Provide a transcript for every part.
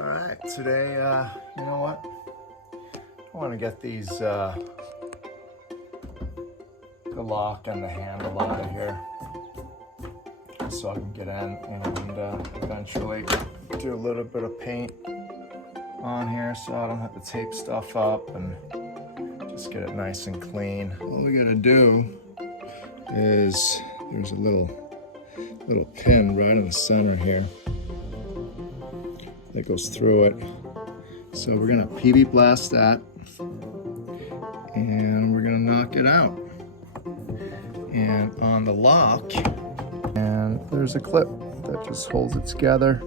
All right, today, you know what? I want to get these, the lock and the handle out of here so I can get in and eventually do a little bit of paint on here so I don't have to tape stuff up and just get it nice and clean. All we gotta do is, there's a little pin right in the center here that goes through it. So we're gonna PB blast that and we're gonna knock it out. And on the lock, and there's a clip that just holds it together.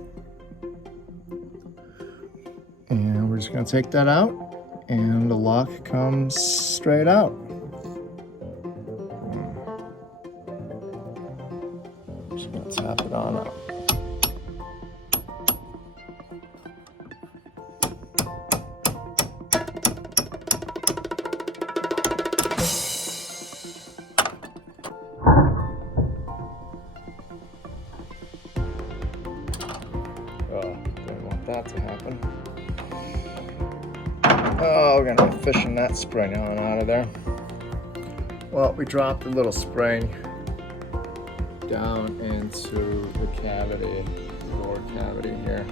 And we're just gonna take that out and the lock comes straight out. Just gonna tap it on out. Didn't want that to happen. Oh, we're gonna be fishing that spring on out of there. Well, we dropped a little spring down into the cavity, the door cavity here.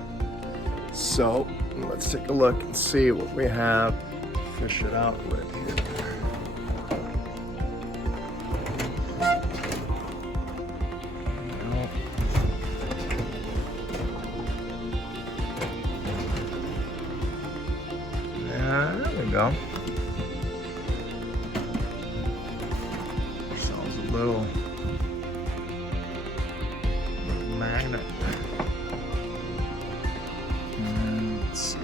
So let's take a look and see what we have to fish it out with here. There we go. Ourselves a little magnet. And let's see.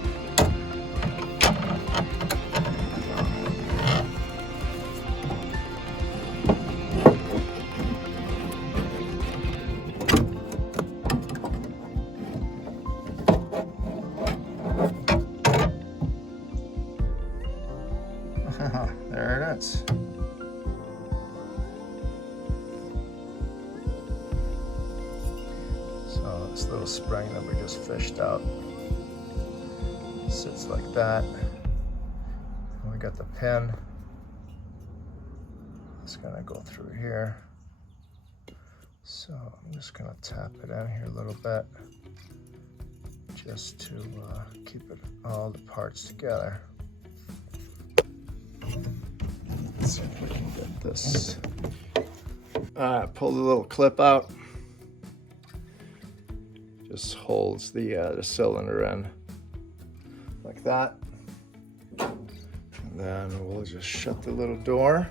There it is. So this little spring that we just fished out sits like that. And we got the pin. It's gonna go through here. So I'm just gonna tap it in here a little bit just to keep it all the parts together. Let's see if we can get this. Pull the little clip out. Just holds the cylinder in like that. And then we'll just shut the little door.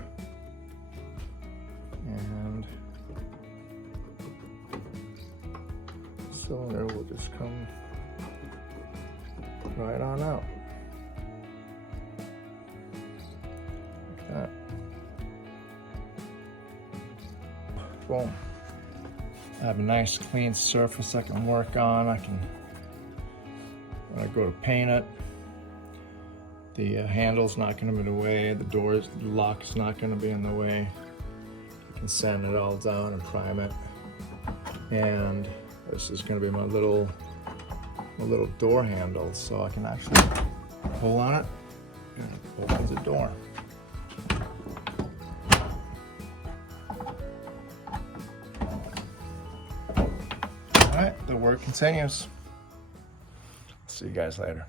And the cylinder will just come right on out. That. Boom. I have a nice clean surface I can work on. When I go to paint it, the handle's not going to be in the way, the lock's not going to be in the way. I can sand it all down and prime it. And this is going to be my little door handle, so I can actually pull on it and it opens the door. All right, the work continues. See you guys later.